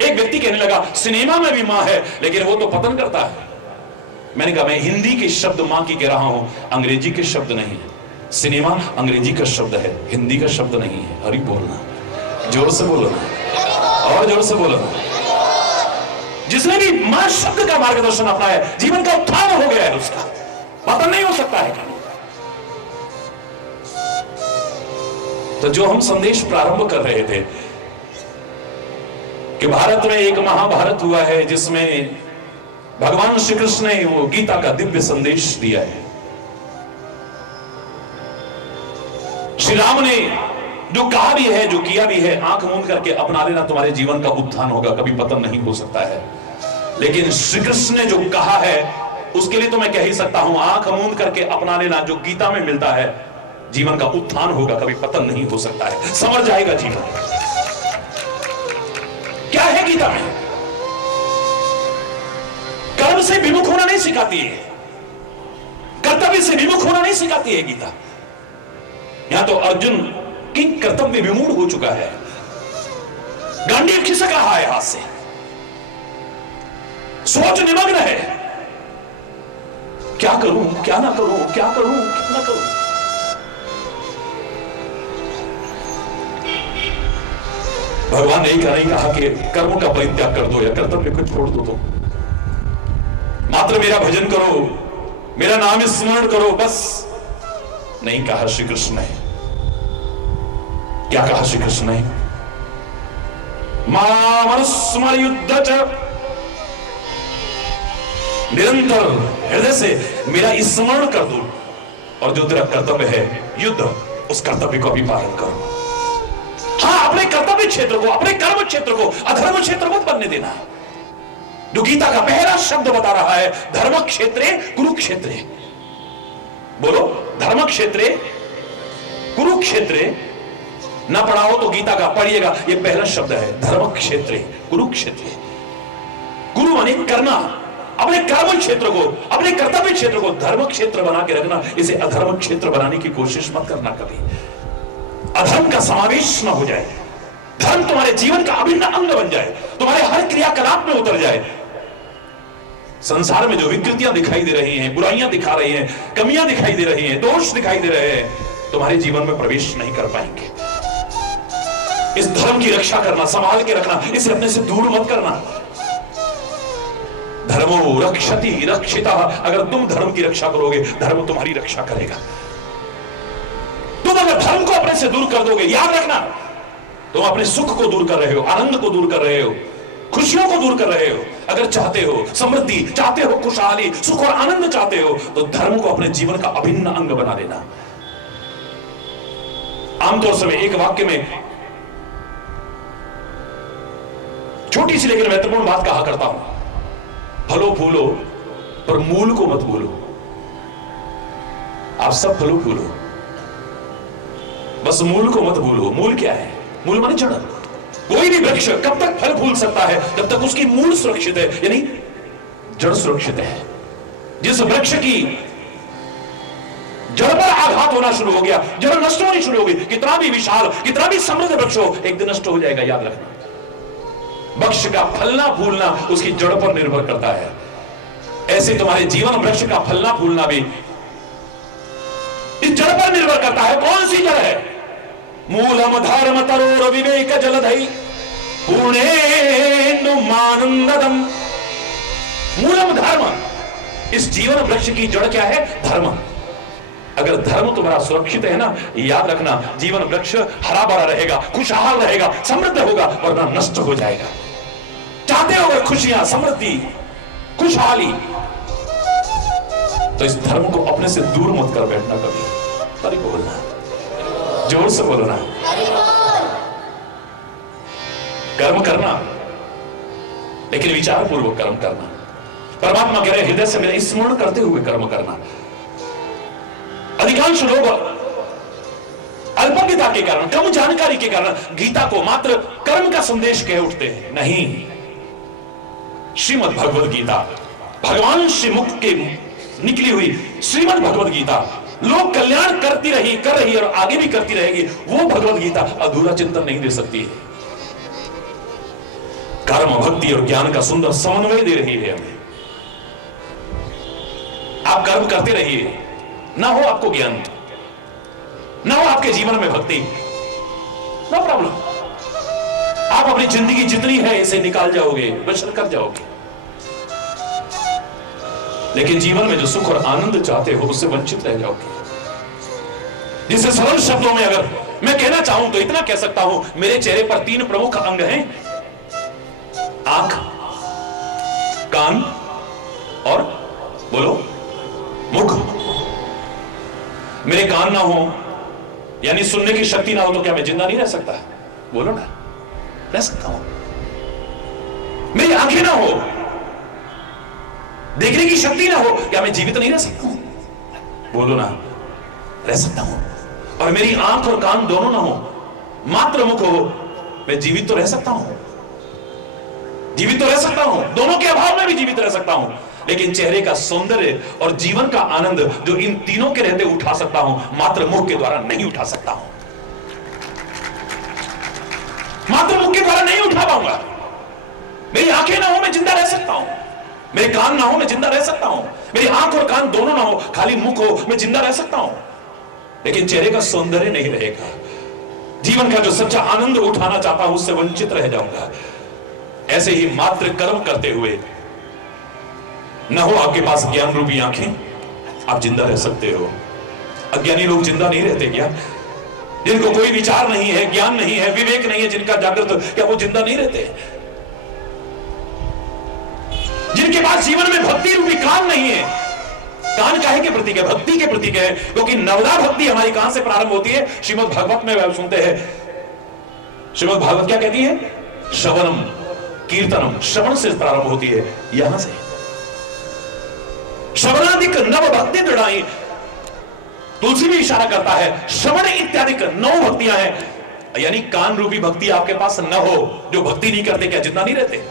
एक व्यक्ति कहने लगा सिनेमा में भी मां है, लेकिन वो तो पतन करता है। मैंने कहा मैं हिंदी के शब्द मां की कह रहा हूं, अंग्रेजी के शब्द नहीं है। सिनेमा अंग्रेजी का शब्द है, हिंदी का शब्द नहीं है। हरि बोलना, जोर से बोलो ना, और जोर से बोलो ना। जिसने भी मां शब्द का मार्गदर्शन अपनाया, जीवन का उत्थान हो गया है, उसका पतन नहीं हो सकता है। तो जो हम संदेश प्रारंभ कर रहे थे, कि भारत में एक महाभारत हुआ है जिसमें भगवान श्री कृष्ण ने वो गीता का दिव्य संदेश दिया है। श्री राम ने जो कहा भी है, जो किया भी है, आंख मूंद करके अपना लेना, तुम्हारे जीवन का उत्थान होगा, कभी पतन नहीं हो सकता है। लेकिन श्री कृष्ण ने जो कहा है उसके लिए तो मैं कह ही सकता हूं, आंख मूंद करके अपना लेना, जो गीता में मिलता है, जीवन का उत्थान होगा, कभी पतन नहीं हो सकता है, संवर जाएगा जीवन। क्या है गीता में? कर्म से विमुख होना नहीं सिखाती है, कर्तव्य से विमुख होना नहीं सिखाती है गीता। यहां तो अर्जुन की कर्तव्य विमूढ़ हो चुका है, गांडीव खिसक रहा है हाथ से, सोच निमग्न है, क्या करूं क्या ना करूं, क्या करूं क्या ना करूं। भगवान ने नहीं कहा कि कर्म का परित्याग कर दो या कर्तव्य को छोड़ दो, तो मात्र मेरा भजन करो, मेरा नाम स्मरण करो, बस। नहीं कहा श्री कृष्ण ने। क्या कहा श्री कृष्ण ने? मामनुस्मर युद्ध च, निरंतर हृदय से मेरा स्मरण कर दो, और जो तेरा कर्तव्य है युद्ध, उस कर्तव्य को भी पालन करो। हाँ, अपने कर्तव्य क्षेत्र को, अपने कर्म क्षेत्र को अधर्म क्षेत्र मत बनने देना। जो गीता का पहला शब्द बता रहा है, धर्म क्षेत्रे कुरुक्षेत्रे। बोलो, धर्म क्षेत्रे कुरुक्षेत्रे। ना पढ़ाओ तो गीता का पढ़िएगा, ये पहला शब्द है, धर्म क्षेत्रे कुरुक्षेत्रे। गुरु माने करना, अपने कर्म क्षेत्र को, अपने कर्तव्य क्षेत्र को धर्म क्षेत्र बना के रखना, इसे अधर्म क्षेत्र बनाने की कोशिश मत करना कभी। अधर्म का समावेश न हो जाए, धर्म तुम्हारे जीवन का अभिन्न अंग बन जाए, तुम्हारे हर क्रियाकलाप में उतर जाए। संसार में जो विकृतियां दिखाई दे रही हैं, बुराइयां दिखा रही हैं, कमियां दिखाई दे रही हैं, दोष दिखाई दे रहे हैं, तुम्हारे जीवन में प्रवेश नहीं कर पाएंगे। इस धर्म की रक्षा करना, संभाल के रखना, इसे अपने से दूर मत करना। धर्मो रक्षति रक्षिता। अगर तुम धर्म की रक्षा करोगे, धर्म तुम्हारी रक्षा करेगा। तुम अगर धर्म को अपने से दूर कर दोगे, याद रखना, तुम अपने सुख को दूर कर रहे हो, आनंद को दूर कर रहे हो, खुशियों को दूर कर रहे हो। अगर चाहते हो समृद्धि, चाहते हो खुशहाली, सुख और आनंद चाहते हो, तो धर्म को अपने जीवन का अभिन्न अंग बना लेना। आमतौर से मैं एक वाक्य में छोटी सी लेकिन महत्वपूर्ण बात कहा करता हूं, फलो फूलो पर मूल को मत भूलो। आप सब फलो फूलो, बस मूल को मत भूलो। मूल क्या है? मूल माने जड़। कोई भी वृक्ष कब तक फल फूल सकता है? जब तक उसकी मूल सुरक्षित है, यानी जड़ सुरक्षित है। जिस वृक्ष की जड़ पर आघात होना शुरू हो गया, जड़ नष्ट होनी शुरू हो गई, कितना भी विशाल, कितना भी समृद्ध वृक्ष हो, एक दिन नष्ट हो जाएगा, याद रखना। वृक्ष का फलना फूलना उसकी जड़ पर निर्भर करता है। ऐसे तुम्हारे जीवन वृक्ष का फलना फूलना भी इस जड़ पर निर्भर करता है। कौन सी जड़ है? मूलम धर्म तरोर विवेक जलधि पूर्णेन्दुमानंददम। मूलम धर्म, इस जीवन वृक्ष की जड़ क्या है? धर्म। अगर धर्म तुम्हारा सुरक्षित है ना, याद रखना, जीवन वृक्ष हरा भरा रहेगा, खुशहाल रहेगा, समृद्ध होगा, वरना नष्ट हो जाएगा। चाहते हो खुशियां, समृद्धि, खुशहाली, तो इस धर्म को अपने से दूर मत कर बैठना कभी। अरे बोलना, जोर से बोलना। कर्म करना, लेकिन विचार पूर्वक कर्म करना। परमात्मा कह रहे हृदय से मेरा स्मरण करते हुए कर्म करना। अधिकांश लोग अल्पज्ञता के कारण, कम जानकारी के कारण गीता को मात्र कर्म का संदेश कह उठते हैं। नहीं, श्रीमद् भगवद गीता, भगवान श्री मुख के निकली हुई श्रीमद् भगवद गीता लोक कल्याण करती रही, कर रही और आगे भी करती रहेगी। वो भगवद गीता अधूरा चिंतन नहीं दे सकती है। कर्म, भक्ति और ज्ञान का सुंदर समन्वय दे रही है हमें। आप कर्म करते रहिए, ना हो आपको ज्ञान, ना हो आपके जीवन में भक्ति, नो प्रॉब्लम। आप अपनी जिंदगी जितनी है इसे निकाल जाओगे, बचत कर जाओगे, लेकिन जीवन में जो सुख और आनंद चाहते हो उससे वंचित रह जाओगे। जिसे सरल शब्दों में अगर मैं कहना चाहूं तो इतना कह सकता हूं, मेरे चेहरे पर 3 प्रमुख अंग हैं। आंख, कान और बोलो मुख। मेरे कान ना हो यानी सुनने की शक्ति ना हो तो क्या मैं जिंदा नहीं रह सकता? बोलो ना, रह सकता हूं। मेरी आंखें ना हो, देखने की शक्ति ना हो, क्या मैं जीवित नहीं रह सकता हूं? बोलो ना, रह सकता हूं। और मेरी आंख और कान दोनों ना हो, मात्र मुख हो, मैं जीवित तो रह सकता हूं। जीवित तो रह सकता हूं, दोनों के अभाव में भी जीवित रह सकता हूं। लेकिन चेहरे का सौंदर्य और जीवन का आनंद जो इन तीनों के रहते उठा सकता हूं, मात्र मुख के द्वारा नहीं उठा सकता हूं। मात्र मुख के द्वारा नहीं उठा पाऊंगा। मेरी आंखें ना हो, मैं जिंदा रह सकता हूं। मेरे कान ना हो, मैं जिंदा रह सकता हूं। मेरी आंख और कान दोनों ना हो, खाली मुख हो, मैं जिंदा रह सकता हूं। लेकिन चेहरे का सौंदर्य नहीं रहेगा। जीवन का जो सच्चा आनंद उठाना चाहता हूं, उससे वंचित रह जाऊंगा। ऐसे ही मात्र कर्म करते हुए न हो आपके पास ज्ञान रूपी आंखें, आप जिंदा रह सकते हो। अज्ञानी लोग जिंदा नहीं रहते क्या? जिनको कोई विचार नहीं है, ज्ञान नहीं है, विवेक नहीं है, जिनका जागृत, क्या वो जिंदा नहीं रहते? जिनके पास जीवन में भक्ति रूपी कान नहीं है, कान काहे के प्रतीक है? भक्ति के प्रतीक है। क्योंकि नवदा भक्ति हमारी कहां से प्रारंभ होती है? श्रीमद् भागवत में सुनते हैं। श्रीमद् भागवत क्या कहती है? श्रवणम कीर्तनम, श्रवण से प्रारंभ होती है। यहां से श्रवणादिक नव भक्ति दृढ़ाई, तुलसी भी इशारा करता है, श्रवण इत्यादि नौ भक्तियां हैं। यानी कान रूपी भक्ति आपके पास न हो, जो भक्ति नहीं करते, क्या जिंदा नहीं रहते?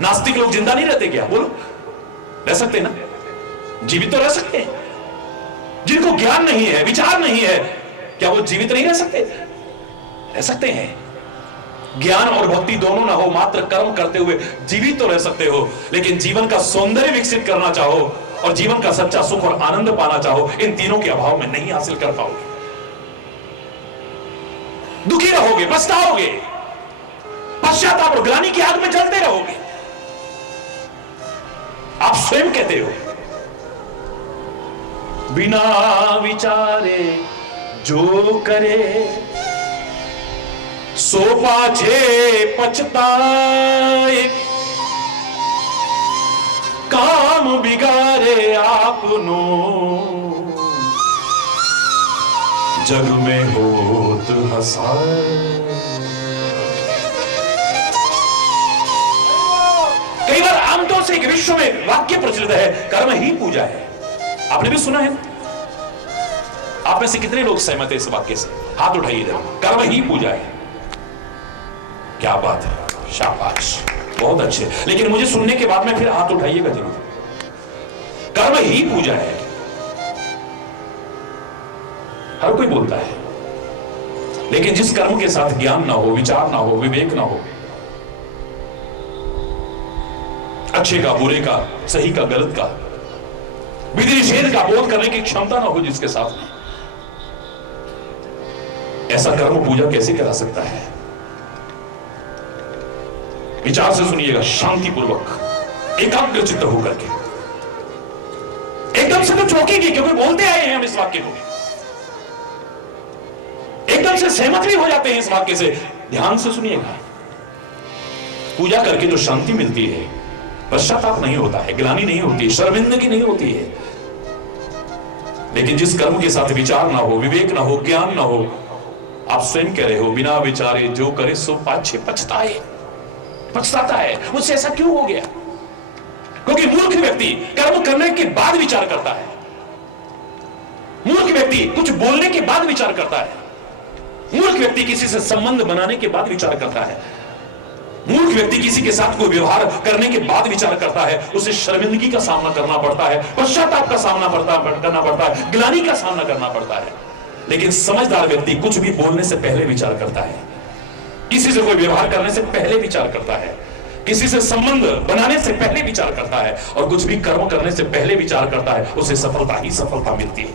नास्तिक लोग जिंदा नहीं रहते क्या? बोलो, रह सकते ना, जीवित तो रह सकते हैं। जिनको ज्ञान नहीं है, विचार नहीं है, क्या वो जीवित नहीं रह सकते? रह सकते हैं। ज्ञान और भक्ति दोनों ना हो, मात्र कर्म करते हुए जीवित तो रह सकते हो। लेकिन जीवन का सौंदर्य विकसित करना चाहो और जीवन का सच्चा सुख और आनंद पाना चाहो, इन तीनों के अभाव में नहीं हासिल कर पाओगे। दुखी रहोगे, पछताओगे, पश्चाताप और ग्लानि की आग में जलते रहोगे। आप स्वयं कहते हो, बिना विचारे जो करे सो पाछे पछताए, काम बिगाड़े आपनो जग में होत हसाए। कई बार आमतौर से एक विश्व में वाक्य प्रचलित है, कर्म ही पूजा है। आपने भी सुना है? आप में से कितने लोग सहमत है इस वाक्य से? हाथ उठाइए जरा। कर्म ही पूजा है। क्या बात है, शाबाश, बहुत अच्छे। लेकिन मुझे सुनने के बाद में फिर हाथ उठाइएगा जरूर। कर्म ही पूजा है, हर कोई बोलता है। लेकिन जिस कर्म के साथ ज्ञान ना हो, विचार ना हो, विवेक ना हो, अच्छे का बुरे का, सही का गलत का, विधि निषेध का बोध करने की क्षमता ना हो जिसके साथ, ऐसा कर्म पूजा कैसे करा सकता है? विचार से सुनिएगा, शांतिपूर्वक, एकाग्र चित्त होकर के। एकदम से तो चौंकेंगे क्योंकि बोलते आए हैं हम इस वाक्य को, एकदम से सहमत भी हो जाते हैं इस वाक्य से। ध्यान से सुनिएगा। पूजा करके जो शांति मिलती है, पश्चाताप नहीं होता है, ग्लानि नहीं होती, शर्मिंदगी नहीं होती है। लेकिन जिस कर्म के साथ विचार ना हो, विवेक ना हो, ज्ञान ना हो, आप स्वयं कह रहे हो, बिना विचारे जो करे सो पाछे पछताए, पछताता है। मुझसे ऐसा क्यों हो गया? क्योंकि मूर्ख व्यक्ति कर्म करने के बाद विचार करता है। मूर्ख व्यक्ति कुछ बोलने के बाद विचार करता है। मूर्ख व्यक्ति किसी से संबंध बनाने के बाद विचार करता है। मूर्ख व्यक्ति किसी के साथ कोई व्यवहार करने के बाद विचार करता है। उसे शर्मिंदगी का सामना करना पड़ता है, पश्चाताप का सामना करना पड़ता है, ग्लानि का सामना करना पड़ता है। लेकिन समझदार व्यक्ति कुछ भी बोलने से पहले विचार करता है, किसी से कोई व्यवहार करने से पहले विचार करता है, किसी से संबंध बनाने से पहले विचार करता है, और कुछ भी कर्म करने से पहले विचार करता है। उसे सफलता ही सफलता मिलती है।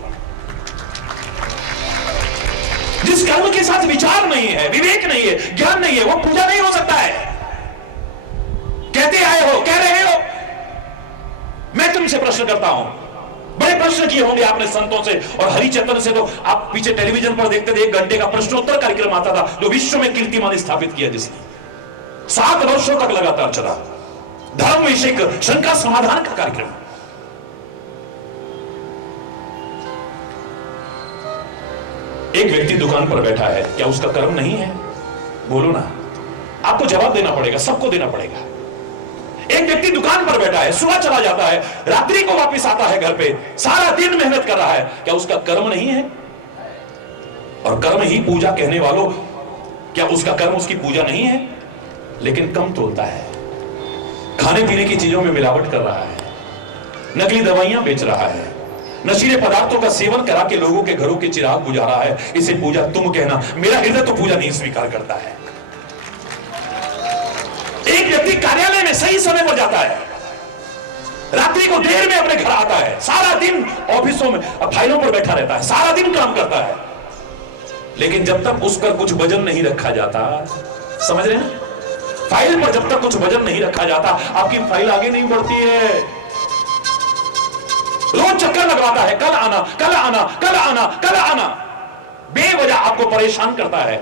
जिस कर्म के साथ विचार नहीं है, विवेक नहीं है, ज्ञान नहीं है, वो पूजा नहीं हो सकता है। कहते आए हो, कह रहे हो। मैं तुमसे प्रश्न करता हूं, बड़े प्रश्न किए होंगे आपने संतों से और हरिचंदन से। तो आप पीछे टेलीविजन पर देखते थे, 1 घंटे का प्रश्नोत्तर कार्यक्रम आता था, जो विश्व में कीर्तिमान स्थापित किया जिसने। 7 वर्षों तक लगातार चला धर्म विषयक शंका समाधान का कार्यक्रम। एक व्यक्ति दुकान पर बैठा है, क्या उसका कर्म नहीं है? बोलो ना, आपको जवाब देना पड़ेगा, सबको देना पड़ेगा। एक व्यक्ति दुकान पर बैठा है, सुबह चला जाता है, रात्रि को वापस आता है घर पे, सारा दिन मेहनत कर रहा है, क्या उसका कर्म नहीं है? और कर्म ही पूजा कहने वालों, क्या उसका कर्म उसकी पूजा नहीं है? लेकिन कम तोलता है, खाने पीने की चीजों में मिलावट कर रहा है, नकली दवाइयां बेच रहा है, नशीले पदार्थों का सेवन करा के लोगों के घरों के चिराग बुझा रहा है। इसे पूजा तुम कहना, मेरा हृदय तो पूजा नहीं स्वीकार करता है। एक व्यक्ति कार्यालय में सही समय पर जाता है, रात्रि को देर में अपने घर आता है, सारा दिन ऑफिसों में फाइलों पर बैठा रहता है, सारा दिन काम करता है, लेकिन जब तक उस पर कुछ वजन नहीं रखा जाता, समझ रहे हैं, फाइल पर जब तक कुछ वजन नहीं रखा जाता, आपकी फाइल आगे नहीं बढ़ती है। रोज चक्कर लगवाता है, कल आना, कल आना, कल आना, कल आना, बेवजह आपको परेशान करता है।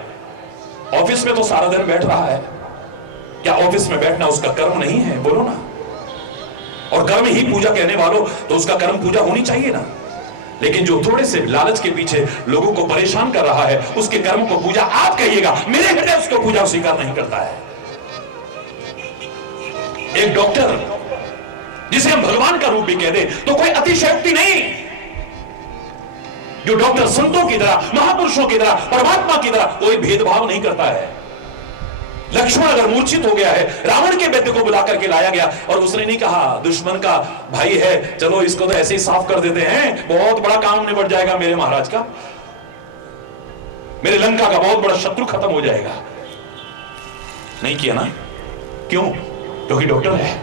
ऑफिस में तो सारा दिन बैठ रहा है, क्या ऑफिस में बैठना उसका कर्म नहीं है? बोलो ना। और कर्म ही पूजा कहने वालों, तो उसका कर्म पूजा होनी चाहिए ना। लेकिन जो थोड़े से लालच के पीछे लोगों को परेशान कर रहा है, उसके कर्म को पूजा आप कहिएगा, मेरे हृदय उसको पूजा स्वीकार नहीं करता है। एक डॉक्टर जिसे हम भगवान का रूप भी कह दे तो कोई अतिशयोक्ति नहीं। जो डॉक्टर संतों की तरह, महापुरुषों की तरह, परमात्मा की तरह कोई भेदभाव नहीं करता है। लक्ष्मण अगर मूर्छित हो गया है, रावण के वैद्य को बुला करके लाया गया और उसने नहीं कहा दुश्मन का भाई है, चलो इसको तो ऐसे ही साफ कर देते हैं, बहुत बड़ा काम निपट जाएगा मेरे महाराज का, मेरे लंका का बहुत बड़ा शत्रु खत्म हो जाएगा। नहीं किया ना? क्यों? क्योंकि डॉक्टर है।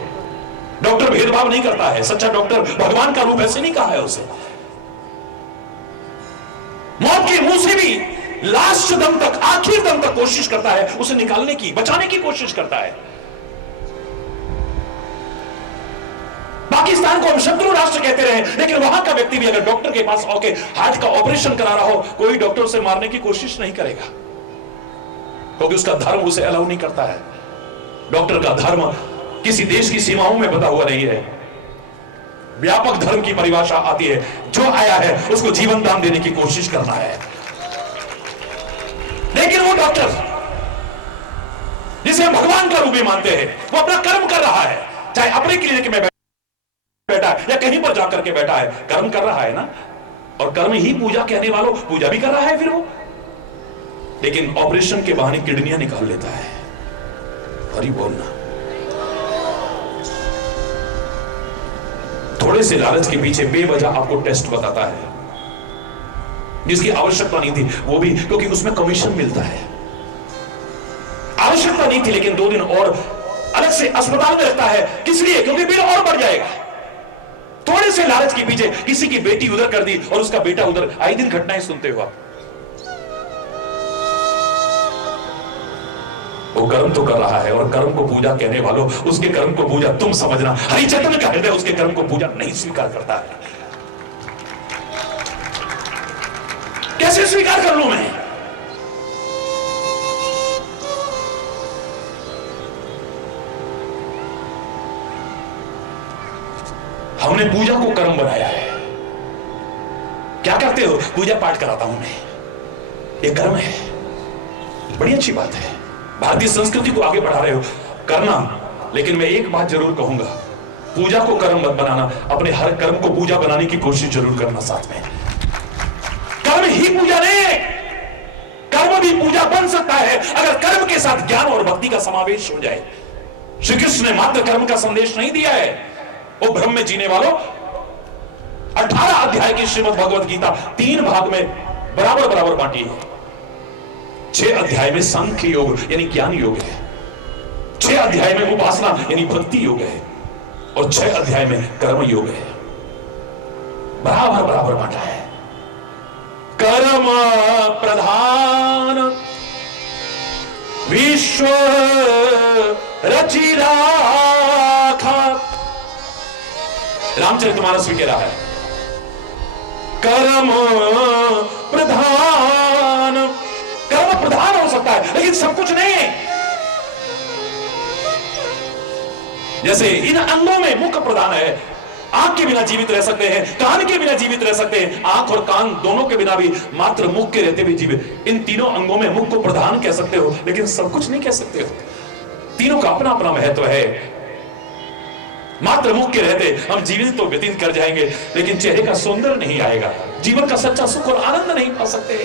डॉक्टर भेदभाव नहीं करता है। सच्चा डॉक्टर भगवान का रूप ऐसे नहीं कहा है उसे। मौत के मुंह से भी लास्ट दम तक, आखिर दम तक कोशिश करता है उसे निकालने की, बचाने की कोशिश करता है। पाकिस्तान को हम शत्रु राष्ट्र कहते रहे, लेकिन वहां का व्यक्ति भी अगर डॉक्टर के पास आके हार्ट का ऑपरेशन करा रहा हो, कोई डॉक्टर उसे मारने की कोशिश नहीं करेगा, क्योंकि उसका धर्म उसे अलाउ नहीं करता है। डॉक्टर का धर्म किसी देश की सीमाओं में बता हुआ नहीं है। व्यापक धर्म की परिभाषा आती है, जो आया है उसको जीवन दान देने की कोशिश करना है। लेकिन वो डॉक्टर जिसे हम भगवान का रूप भी मानते हैं, वो अपना कर्म कर रहा है, चाहे अपने क्लिनिक में बैठा है या कहीं पर जाकर के बैठा है, कर्म कर रहा है ना। और कर्म ही पूजा कहने वालों, पूजा भी कर रहा है फिर वो, लेकिन ऑपरेशन के बहाने किडनियां निकाल लेता है। हरि बोलना। थोड़े से लालच के पीछे बेवजह आपको टेस्ट बताता है जिसकी आवश्यकता नहीं थी, वो भी क्योंकि उसमें कमीशन मिलता है। आवश्यकता नहीं थी, लेकिन 2 दिन और अलग से अस्पताल में रखता है, किस लिए? क्योंकि बिल और बढ़ जाएगा। थोड़े से लालच के पीछे किसी की बेटी उधर कर दी और उसका बेटा उधर। आए दिन घटनाएं सुनते हो आप। वो कर्म तो कर रहा है, और कर्म को पूजा कहने वालों, उसके कर्म को पूजा तुम समझना। हरिचंद्र का हृदय उसके कर्म को पूजा नहीं स्वीकार करता है। कैसे स्वीकार कर लूं मैं? हमने पूजा को कर्म बनाया है। क्या करते हो? पूजा पाठ कराता हूं मैं, ये कर्म है। बड़ी अच्छी बात है, भारतीय संस्कृति को आगे बढ़ा रहे हो, करना। लेकिन मैं एक बात जरूर कहूंगा, पूजा को कर्म मत बनाना, अपने हर कर्म को पूजा बनाने की कोशिश जरूर करना साथ में। कर्म ही पूजा नहीं, कर्म भी पूजा बन सकता है अगर कर्म के साथ ज्ञान और भक्ति का समावेश हो जाए। श्री कृष्ण ने मात्र कर्म का संदेश नहीं दिया है। वो ब्रह्म में जीने वालों, 18 अध्याय की श्रीमद् भगवत गीता 3 भाग में बराबर बराबर बांटी है। 6 अध्याय में सांख्य योग यानी ज्ञान योग है, 6 अध्याय में उपासना यानी भक्ति योग है, और 6 अध्याय में कर्म योग है। बराबर बराबर बांटा है। कर्म प्रधान विश्व रचि राखा, रामचरितमानस भी कह रहा है। कर्म प्रधान, कर्म प्रधान हो सकता है लेकिन सब कुछ नहीं। जैसे इन अंगों में मुख प्रधान है, आंख के बिना जीवित रह सकते हैं, कान के बिना जीवित रह सकते हैं, आंख और कान दोनों के बिना भी, मात्र मुख के रहते भी जीवित। इन तीनों अंगों में मुख को प्रधान कह सकते हो, लेकिन सब कुछ नहीं कह सकते हो। तीनों का अपना अपना महत्व है। मात्र मुख के रहते हम जीवित तो व्यतीत कर जाएंगे, लेकिन चेहरे का सौंदर्य नहीं आएगा, जीवन का सच्चा सुख और आनंद नहीं पा सकते।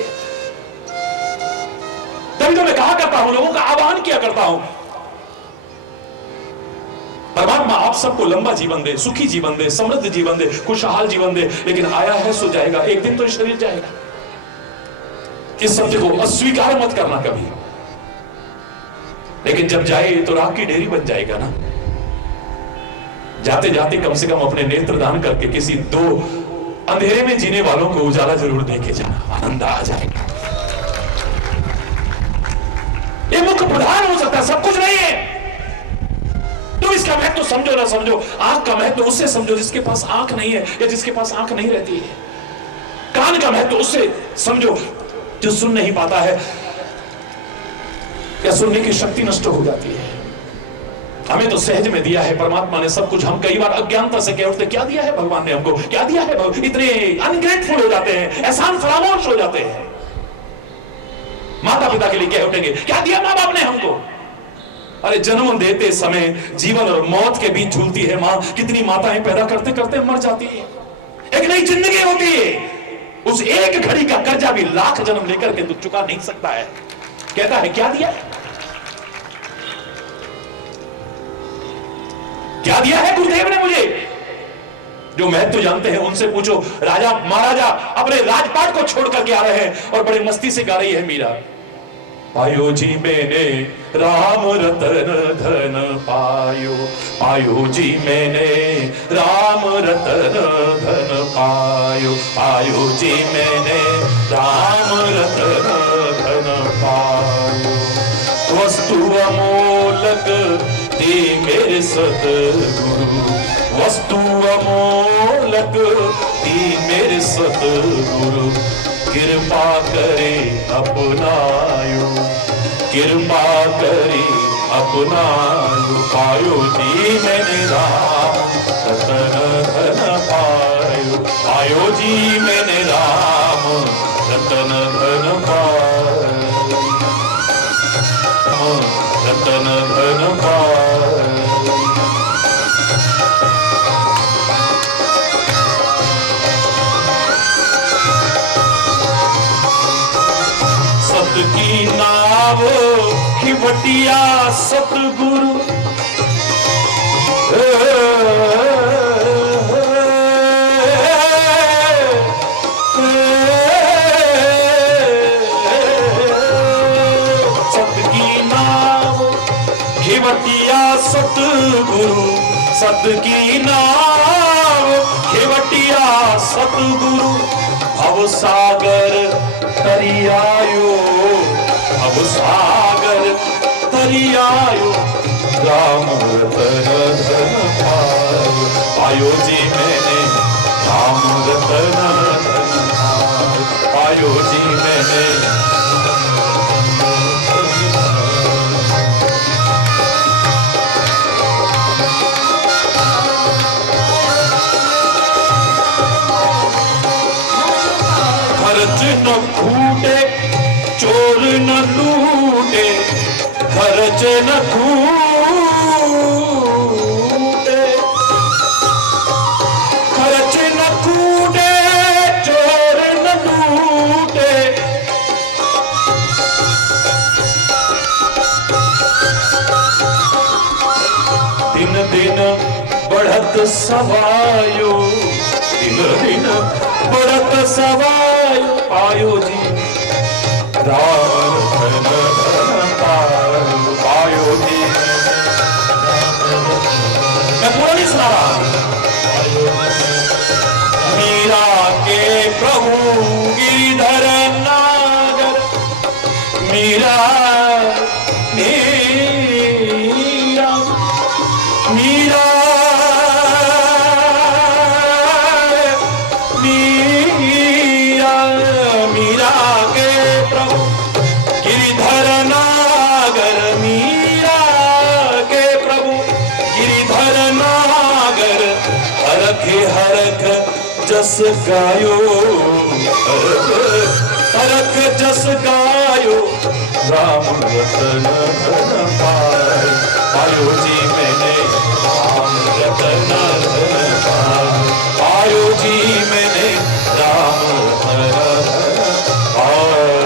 तभी तो मैं कहा करता हूं, लोगों का आह्वान किया करता हूं, परमात्मा आप सबको लंबा जीवन दे, सुखी जीवन दे, समृद्ध जीवन दे, खुशहाल जीवन दे, लेकिन आया है सो जाएगा, एक दिन तो शरीर जाएगा। इस सत्य को अस्वीकार मत करना कभी, लेकिन जब जाए तो राख की ढेरी बन जाएगा ना। जाते जाते कम से कम अपने नेत्र दान करके किसी दो अंधेरे में जीने वालों को उजाला जरूर देके जाना, आनंद आ जाएगा। ये मुख प्रधान हो सकता है, सब कुछ नहीं है। तुम इसका महत्व तो समझो ना समझो, आंख का महत्व तो उससे समझो जिसके पास आंख नहीं है या जिसके पास आंख नहीं रहती है। कान का महत्व तो उससे समझो जो सुन नहीं पाता है या सुनने की शक्ति नष्ट हो जाती है। हमें तो सहज में दिया है परमात्मा ने सब कुछ। हम कई बार अज्ञानता से कह उठते, क्या दिया है भगवान ने हमको, क्या दिया है, इतने अनग्रेटफुल हो जाते हैं, एहसान फरामोश हो जाते हैं। माता पिता के लिए कह उठेंगे, क्या दिया माँ बाप ने हमको। अरे जन्म देते समय जीवन और मौत के बीच झूलती है मां। कितनी माताएं पैदा करते करते मर जाती है, एक नई जिंदगी होती है। उस एक घड़ी का कर्जा भी लाख जन्म लेकर के तू चुका नहीं सकता है। कहता है क्या दिया, क्या दिया है गुरुदेव ने मुझे। जो महत्व जानते हैं उनसे पूछो। राजा महाराजा अपने राजपाट को छोड़ करके आ रहे हैं और बड़ी मस्ती से गा रही है मीरा। पायो जी मैंने राम रतन धन पायो, पायो जी मैंने राम रतन धन पायो, पायो जी मैंने राम रतन धन पायो। वस्तु अमोलक दे मेरे सतगुरु, वस्तु अमोलक दे मेरे सतगुरु। कृपा करे अपनायो, कृपा करे अपनायो। पायो जी मैंने राम रतन धन पायो, पायो जी मैंने राम रतन धन पायो, रतन धन पायो। की नाव खिवटिया सतगुरु, सत की नाव खिवटिया सतगुरु, सत की नाव खिवटिया सतगुरु। भव सागर तरियायो, भव सागर तरियायो। राम रतन धन पायो, पायो जी मैंने राम रतन धन पायो, पायो जी मैंने। खर्च न खूटे चोर न लूटे, खर्च न खूटे, खर्च न खूटे चोर न लूटे। दिन दिन बढ़त सवायो, दिन दिन बढ़त सवायो। पायो जी राम धन धन पायो, पायो जी। मैं पूरा नहीं सुना रहा। मीरा के प्रभु गिरिधर नागर, मीरा मीरा मीरा गिरिधर नागर हरखे हरख जस गायो, हरख जस गायो, राम रतन धन पायो, पायो जी मैंने राम रतन धन पायो, पायो जी मैंने राम रतन पायो।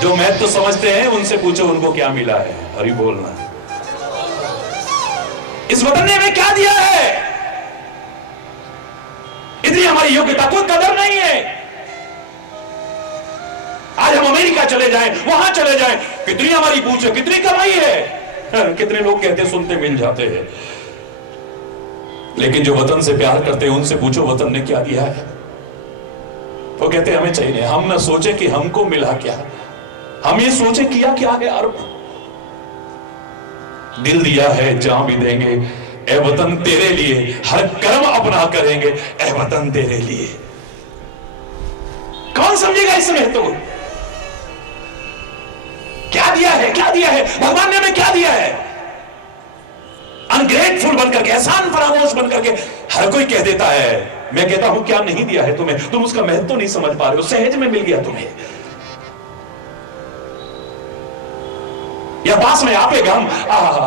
जो मैं तो समझते हैं उनसे पूछो उनको क्या मिला है। हरि बोलना। इस वतन ने हमें क्या दिया है? इतनी हमारी योग्यता कोई कदर नहीं है। आज हम अमेरिका चले जाएं, वहां चले जाएं, कितनी हमारी पूछ है, कितनी कमाई है। कितने लोग कहते सुनते मिल जाते हैं, लेकिन जो वतन से प्यार करते हैं उनसे पूछो वतन ने क्या दिया है। वो कहते हमें चाहिए। हम ना सोचे कि हमको मिला क्या, हम ये सोचे किया क्या है। अर्थ दिल दिया है, जान भी देंगे ए वतन तेरे लिए, हर कर्म अपना करेंगे ए वतन तेरे लिए। कौन समझेगा इस समय? तो क्या दिया है, क्या दिया है भगवान ने हमें, क्या दिया है? अनग्रेटफुल बनकर के, एहसान फरामोश बनकर के हर कोई कह देता है। मैं कहता हूं क्या नहीं दिया है तुम्हें, तुम उसका महत्व तो नहीं समझ पा रहे हो। सहज में मिल गया तुम्हें, या पास में आपे गांव।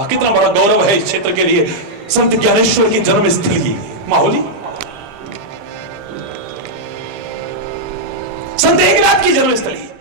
कितना बड़ा गौरव है इस क्षेत्र के लिए। संत ज्ञानेश्वर की जन्मस्थली माहौली, संत एकनाथ की जन्मस्थली।